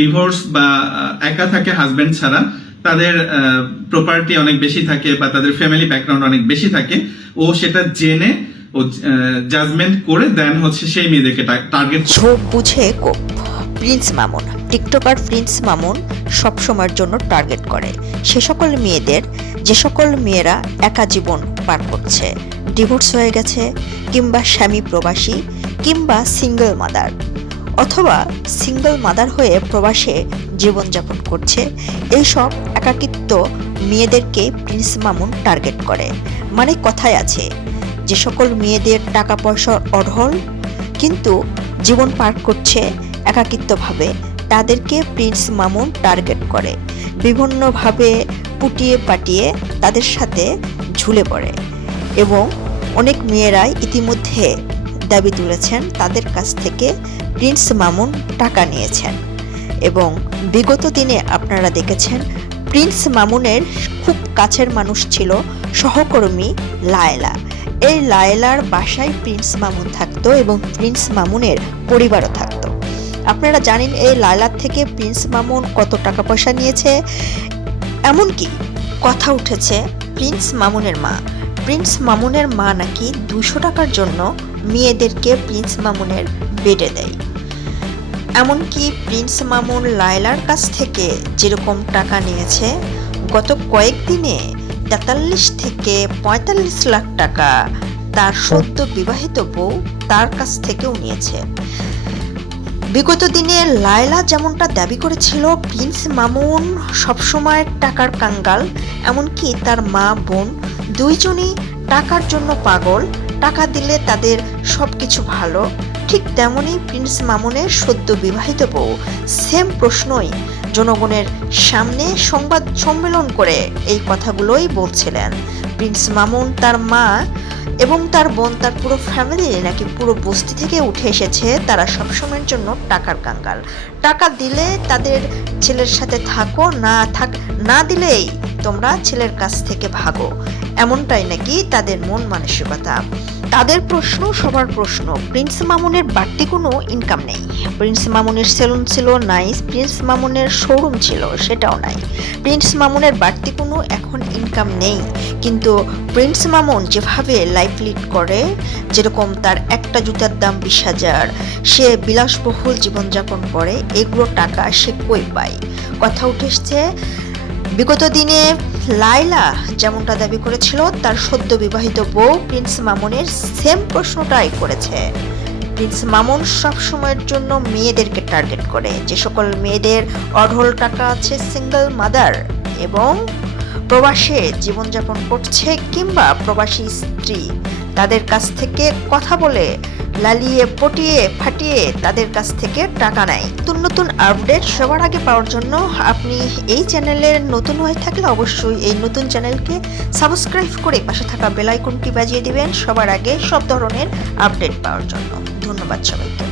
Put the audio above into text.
Divorce বা একা থাকে হাজবেন্ড ছাড়া, তাদের প্রপার্টি অনেক বেশি থাকে বা তাদের ফ্যামিলি ব্যাকগ্রাউন্ড অনেক বেশি থাকে, ও সেটা জেনে ও জাজমেন্ট করে দেন হচ্ছে সেই মেয়েদেরকে টার্গেট। ঝোপ বুঝে কোপ। Prince Mamun, TikToker Prince Mamun সব সময়ের জন্য টার্গেট করে সে সকল মেয়েদের, যে সকল মেয়েরা একা জীবন পার করছে, ডিভোর্স হয়ে গেছে, কিংবা স্বামী প্রবাসী, কিংবা সিঙ্গেল মাদার, অথবা সিঙ্গেল মাদার হয়ে প্রবাসে জীবনযাপন করছে। এইসব একাকিত্ব মেয়েদেরকে প্রিন্স মামুন টার্গেট করে। মানে কথায় আছে, যে সকল মেয়েদের টাকা পয়সার অঢল কিন্তু জীবন পার করছে একাকিত্বভাবে, তাদেরকে প্রিন্স মামুন টার্গেট করে, বিভিন্নভাবে পুটিয়ে পাটিয়ে তাদের সাথে ঝুলে পড়ে। এবং অনেক মেয়েরাই ইতিমধ্যে দাবি তুলেছেন তাদের কাছ থেকে প্রিন্স মামুন টাকা নিয়েছেন। এবং বিগত দিনে আপনারা দেখেছেন প্রিন্স মামুনের খুব কাছের মানুষ ছিল সহকর্মী লায়লা। এই লায়লার বাসায় প্রিন্স মামুন থাকতো এবং প্রিন্স মামুনের পরিবারও থাকতো। আপনারা জানেন এই লায়লার থেকে প্রিন্স মামুন কত টাকা পয়সা নিয়েছে। এমনকি কথা উঠেছে প্রিন্স মামুনের মা নাকি 200 টাকার জন্য মেয়েদেরকে প্রিন্স মামুনের বেডে দেয়। এমনকি প্রিন্স মামুন লায়লার কাছ থেকে যেরকম টাকা নিয়েছে, গত কয়েকদিনে 43 থেকে 45 লাখ টাকা তার সদ্য বিবাহিত বউ তার কাছ থেকেও নিয়েছে। বিগত দিনে লায়লা যেমনটা দাবি করেছিল প্রিন্স মামুন সবসময় টাকার কাঙ্গাল, এমনকি তার মা বোন দুইজনই টাকার জন্য পাগল, টাকা দিলে তাদের সবকিছু ভালো, ঠিক তেমনই প্রিন্স মামুনের সদ্য বিবাহিত বউ সেম প্রশ্নই জনগণের সামনে সংবাদ সম্মেলন করে এই কথাগুলোই বলছিলেন। প্রিন্স মামুন, তার মা এবং তার বোন, তার পুরো ফ্যামিলি নাকি পুরো বস্তি থেকে উঠে এসেছে, তারা সবসময়ের জন্য টাকার কাঙ্গাল। টাকা দিলে তাদের ছেলের সাথে থাকো, না দিলেই তোমরা ছেলের কাছ থেকে ভাগো, এমনটাই নাকি তাদের মন মানসিকতা। তাদের প্রশ্ন, সবার প্রশ্ন, প্রিন্স মামুনের বাড়তি কোনো ইনকাম নেই। প্রিন্স মামুনের সেলুন ছিল নাই, প্রিন্স মামুনের শোরুম ছিল সেটাও নাই, প্রিন্স মামুনের বাড়তি কোনো এখন ইনকাম নেই। কিন্তু প্রিন্স মামুন যেভাবে লাইফ লিড করে, যেরকম তার একটা জুতার দাম 20,000, সে বিলাসবহুল জীবনযাপন করে, এগুলো টাকা সে কই পায়? কথা উঠেছে বিগত দিনে লায়লা যেমনটা দাবি করেছিল তার সদ্য বিবাহিত বউ প্রিন্স মামুনের সেম প্রশ্নটাই করেছে। প্রিন্স মামুন সব সময়ের জন্য মেয়েদেরকে টার্গেট করে, যে সকল মেয়েদের অঢল টাকা আছে, সিঙ্গেল মাদার এবং প্রবাসে জীবনযাপন করছে, কিংবা প্রবাসী স্ত্রী, তাদের কাছ থেকে কথা বলে লালিয়ে পটিয়ে ফাটিয়ে তাদের কাছ থেকে টাকা নেয়। নতুন আপডেট সবার আগে পাওয়ার জন্য আপনি এই চ্যানেলের নতুন হয়ে থাকলে অবশ্যই এই নতুন চ্যানেলকে সাবস্ক্রাইব করে পাশে থাকা বেল আইকনটি বাজিয়ে দিবেন সবার আগে সব ধরনের আপডেট পাওয়ার জন্য। ধন্যবাদ সবাইকে।